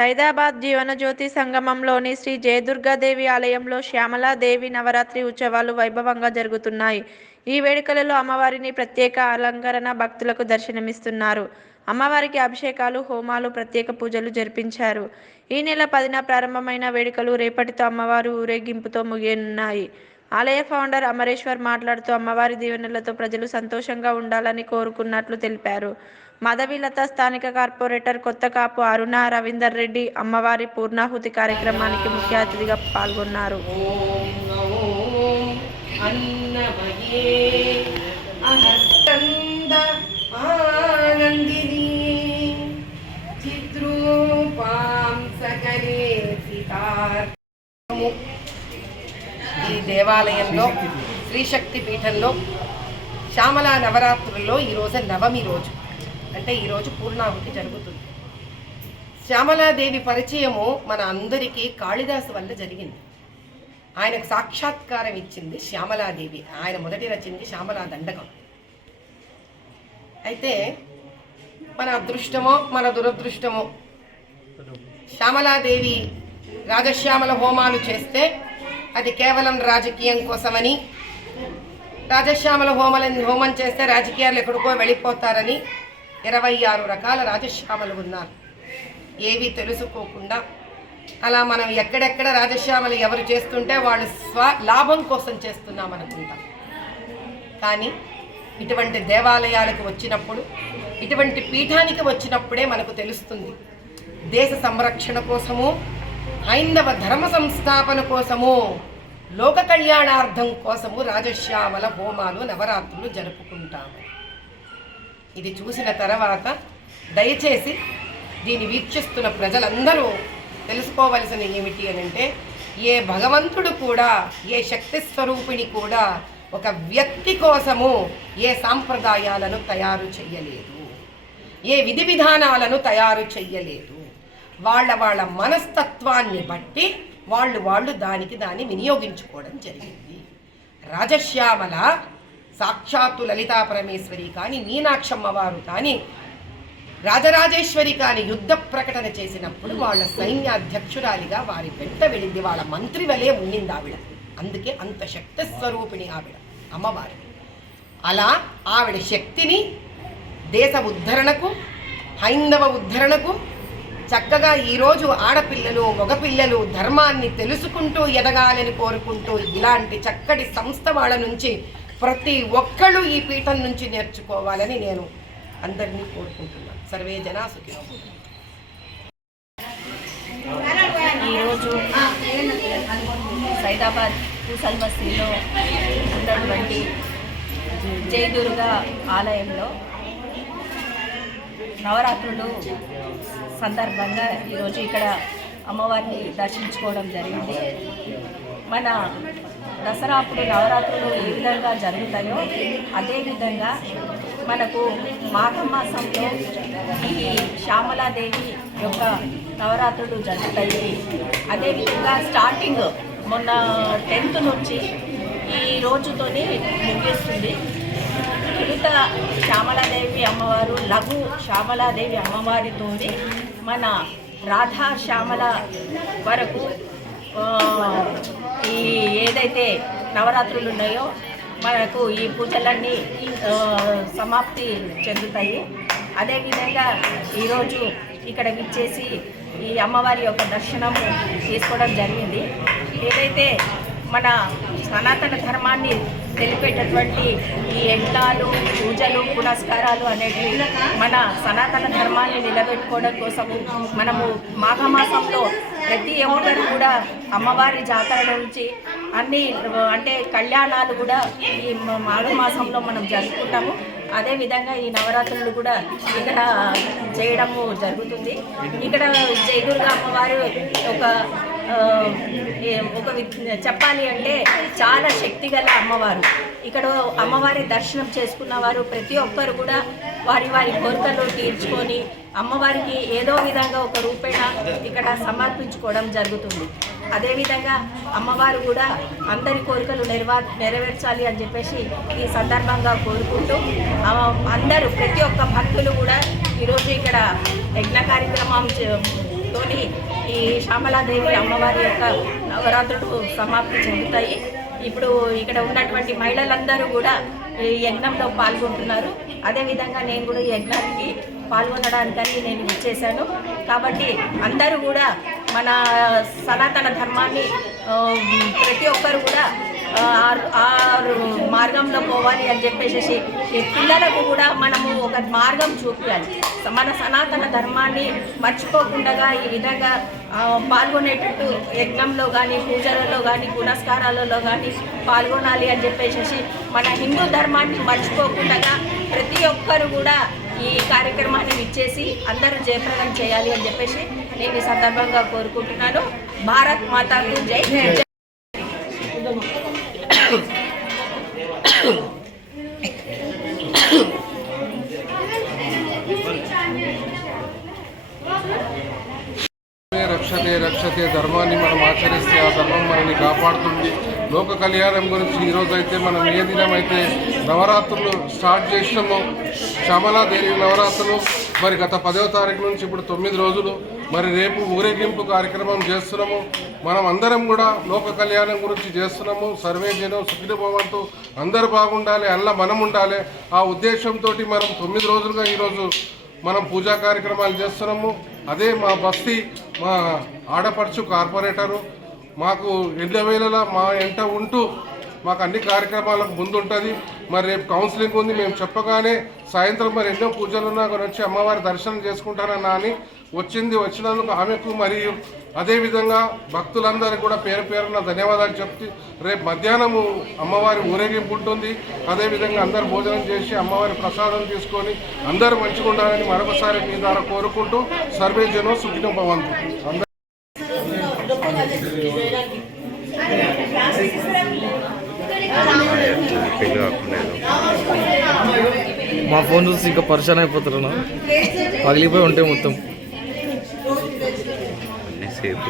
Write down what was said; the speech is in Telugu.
సైదాబాద్ జీవనజ్యోతి సంగమంలోని శ్రీ జయదుర్గాదేవి ఆలయంలో శ్యామలాదేవి నవరాత్రి ఉత్సవాలు వైభవంగా జరుగుతున్నాయి. ఈ వేడుకలలో అమ్మవారిని ప్రత్యేక అలంకరణ భక్తులకు దర్శనమిస్తున్నారు. అమ్మవారికి అభిషేకాలు, హోమాలు, ప్రత్యేక పూజలు జరిపించారు. ఈ నెల 10న ప్రారంభమైన వేడుకలు రేపటితో అమ్మవారి ఊరేగింపుతో ముగియనున్నాయి. ఆలయ ఫౌండర్ అమరేశ్వర్ మాట్లాడుతూ అమ్మవారి దీవెనలతో ప్రజలు సంతోషంగా ఉండాలని కోరుకున్నట్లు తెలిపారు. మాధవీలత స్థానిక కార్పొరేటర్ కొత్తకాపు అరుణ రవీందర్ రెడ్డి అమ్మవారి పూర్ణాహుతి కార్యక్రమానికి ముఖ్య అతిథిగా పాల్గొన్నారు. ఈ దేవాలయంలో శ్రీశక్తి పీఠంలో శ్యామలా నవరాత్రుల్లో ఈరోజు నవమి రోజు, అంటే ఈరోజు పూర్ణాహుతి జరుగుతుంది. శ్యామలాదేవి పరిచయము మన అందరికీ కాళిదాసు వల్ల జరిగింది. ఆయనకు సాక్షాత్కారం ఇచ్చింది శ్యామలాదేవి. ఆయన మొదటి రచింది శ్యామలా దండకం. అయితే మన అదృష్టమో మన దురదృష్టమో, శ్యామలాదేవి రాజశ్యామల హోమాలు చేస్తే అది కేవలం రాజకీయం కోసమని, రాజశ్యామల హోమం చేస్తే రాజకీయాలు ఎక్కడికో వెళ్ళిపోతారని 26 రకాల రాజశ్యామలు ఉన్నారు. ఏవి తెలుసుకోకుండా అలా మనం ఎక్కడెక్కడ రాజశ్యామలు ఎవరు చేస్తుంటే వాళ్ళు లాభం కోసం చేస్తున్నాం అనుకుంటాం. కానీ ఇటువంటి దేవాలయాలకు వచ్చినప్పుడు, ఇటువంటి పీఠానికి వచ్చినప్పుడే మనకు తెలుస్తుంది దేశ సంరక్షణ కోసము, హైందవ ధర్మ సంస్థాపన కోసము, లోక కళ్యాణార్థం కోసము రాజశ్యామల హోమాలు నవరాత్రులు జరుపుకుంటాము. ఇది చూసిన తర్వాత దయచేసి దీన్ని వీక్షిస్తున్న ప్రజలందరూ తెలుసుకోవలసిన ఏమిటి అని అంటే, ఏ భగవంతుడు కూడా, ఏ శక్తి స్వరూపిణి కూడా ఒక వ్యక్తి కోసము ఏ సాంప్రదాయాలను తయారు చెయ్యలేదు, ఏ విధి విధానాలను తయారు చెయ్యలేదు. వాళ్ళ మనస్తత్వాన్ని బట్టి వాళ్ళు దాన్ని వినియోగించుకోవడం జరిగింది. రాజశ్యామల సాక్షాత్తు లలితా పరమేశ్వరి కానీ, మీనాక్షమ్మ వారు కానీ, రాజరాజేశ్వరి కానీ యుద్ధ ప్రకటన చేసినప్పుడు వాళ్ళ సైన్యాధ్యక్షురాలిగా వారి వెంట వెళ్ళింది. వాళ్ళ మంత్రి వలె ఉండింది ఆవిడ. అందుకే అంత శక్తి స్వరూపిణి ఆవిడ అమ్మవారి. అలా ఆవిడ శక్తిని దేశ ఉద్ధరణకు, హైందవ ఉద్ధరణకు చక్కగా ఈరోజు ఆడపిల్లలు, మగపిల్లలు ధర్మాన్ని తెలుసుకుంటూ ఎదగాలని కోరుకుంటూ ఇలాంటి చక్కటి సంస్థ వాళ్ళ నుంచి ప్రతి ఒక్కళ్ళు ఈ పీఠం నుంచి నేర్చుకోవాలని నేను అందరినీ కోరుకుంటున్నాను. సర్వే జనా సుఖినో. ఈరోజు సైదాబాద్ పూసల్ బస్తీలో ఉన్నటువంటి జయదుర్గా ఆలయంలో నవరాత్రులు సందర్భంగా ఈరోజు ఇక్కడ అమ్మవారిని దర్శించుకోవడం జరిగింది. మన దసరా అప్పుడు నవరాత్రులు ఏ విధంగా జరుగుతాయో అదేవిధంగా మనకు మాఘమాసంలో ఈ శ్యామలాదేవి యొక్క నవరాత్రులు జరుగుతాయి. అదేవిధంగా స్టార్టింగ్ మొన్న 10th నుంచి ఈ రోజుతోని ముగిస్తుంది. తొలుత శ్యామలాదేవి అమ్మవారు, లఘు శ్యామలాదేవి అమ్మవారితో మన రాధా శ్యామల వరకు ఈ ఏదైతే నవరాత్రులు ఉన్నాయో మనకు ఈ పూజలన్నీ సమాప్తి చెందుతాయి. అదేవిధంగా ఈరోజు ఇక్కడ విచ్చేసి ఈ అమ్మవారి యొక్క దర్శనం తీసుకోవడం జరిగింది. ఏదైతే మన సనాతన ధర్మాన్ని తెలిపేటటువంటి ఈ యజ్ఞాలు, పూజలు, పునస్కారాలు అనేటివి మన సనాతన ధర్మాన్ని నిలబెట్టుకోవడం కోసము మనము మాఘమాసంలో ప్రతి ఒక్కరు కూడా అమ్మవారి జాతర నుంచి అన్ని అంటే కళ్యాణాలు కూడా ఈ మాఘమాసంలో మనం జరుపుకుంటాము. అదేవిధంగా ఈ నవరాత్రులు కూడా ఇక్కడ చేయడము జరుగుతుంది. ఇక్కడ జయదుర్గా అమ్మవారు ఒక చెప్పాలి అంటే చాలా శక్తిగల అమ్మవారు. ఇక్కడ అమ్మవారి దర్శనం చేసుకున్న వారు ప్రతి ఒక్కరు కూడా వారి కోరికలు తీర్చుకొని అమ్మవారికి ఏదో విధంగా ఒక రూపేణ ఇక్కడ సమర్పించుకోవడం జరుగుతుంది. అదేవిధంగా అమ్మవారు కూడా అందరి కోరికలు నెరవేర్చాలి అని చెప్పేసి ఈ సందర్భంగా కోరుకుంటూ అందరూ ప్రతి ఒక్క భక్తులు కూడా ఈరోజు ఇక్కడ యజ్ఞ కార్యక్రమం తోని ఈ శ్యామలాదేవి అమ్మవారి యొక్క నవరాత్రులు సమాప్తి చెందుతాయి. ఇప్పుడు ఇక్కడ ఉన్నటువంటి మహిళలందరూ కూడా ఈ యజ్ఞంలో పాల్గొంటున్నారు. అదేవిధంగా నేను కూడా ఈ యజ్ఞానికి పాల్గొనడానికని నేను ఇచ్చేశాను. కాబట్టి అందరూ కూడా మన సనాతన ధర్మాన్ని ప్రతి ఒక్కరు కూడా ఆరు మార్గంలో పోవాలి అని చెప్పేసి ఈ పిల్లలకు కూడా మనము ఒక మార్గం చూపించాలి. మన సనాతన ధర్మాన్ని మర్చిపోకుండా ఈ విధంగా పాల్గొనేటట్టు యజ్ఞంలో కానీ పూజలలో కానీ పునస్కారాలలో కానీ పాల్గొనాలి అని చెప్పేసి మన హిందూ ధర్మాన్ని మర్చిపోకుండా ప్రతి ఒక్కరు కూడా ఈ కార్యక్రమాన్ని ఇచ్చేసి అందరూ జయప్రదం చేయాలి అని చెప్పేసి నేను ఈ సందర్భంగా కోరుకుంటున్నాను. భారత్ మాతాకు జై. రక్షతే రక్షతే ధర్మాన్ని మనం ఆచరిస్తే ఆ ధర్మం మనల్ని కాపాడుతుంది. లోక కళ్యాణం గురించి ఈరోజు అయితే మనం ఏ దినం అయితే నవరాత్రులు స్టార్ట్ చేసినామో శ్యామలాదేవి నవరాత్రులు మరి గత 10వ తారీఖు నుంచి ఇప్పుడు 9 రోజులు మరి రేపు ఊరేగింపు కార్యక్రమం చేస్తున్నాము. మనం అందరం కూడా లోక కళ్యాణం గురించి చేస్తున్నాము. సర్వే జనం సుఖినో భవంతు, అందరు బాగుండాలి, అలా మనం ఉండాలి. ఆ ఉద్దేశంతో మనం 9 రోజులుగా ఈరోజు మనం పూజా కార్యక్రమాలు చేస్తున్నాము. అదే మా బస్తీ మా ఆడపడుచు కార్పొరేటరు మాకు ఎల్లవేళలా మా ఎంట ఉంటూ మాకు అన్ని కార్యక్రమాలకు ముందుంటుంది. మరి రేపు కౌన్సిలింగ్ ఉంది, మేము చెప్పగానే సాయంత్రం మరి ఎన్నో పూజలున్నా కూడా వచ్చి అమ్మవారి దర్శనం చేసుకుంటారన్నా అని వచ్చినందుకు ఆమెకు మరియు అదేవిధంగా భక్తులందరికీ కూడా పేరు పేరున ధన్యవాదాలు చెప్తూ రేపు మధ్యాహ్నము అమ్మవారి ఊరేగింపు ఉంటుంది. అదేవిధంగా అందరు భోజనం చేసి అమ్మవారి ప్రసాదం తీసుకొని అందరూ మంచిగా ఉండాలని మరొకసారి మీ ద్వారా కోరుకుంటూ సర్వే జనం సుఖినో భవంతు. మా ఫోన్ చూసి ఇంకా పరిశాన్ అయిపోతున్నా, పగిలిపోయి ఉంటే మొత్తం సేపు.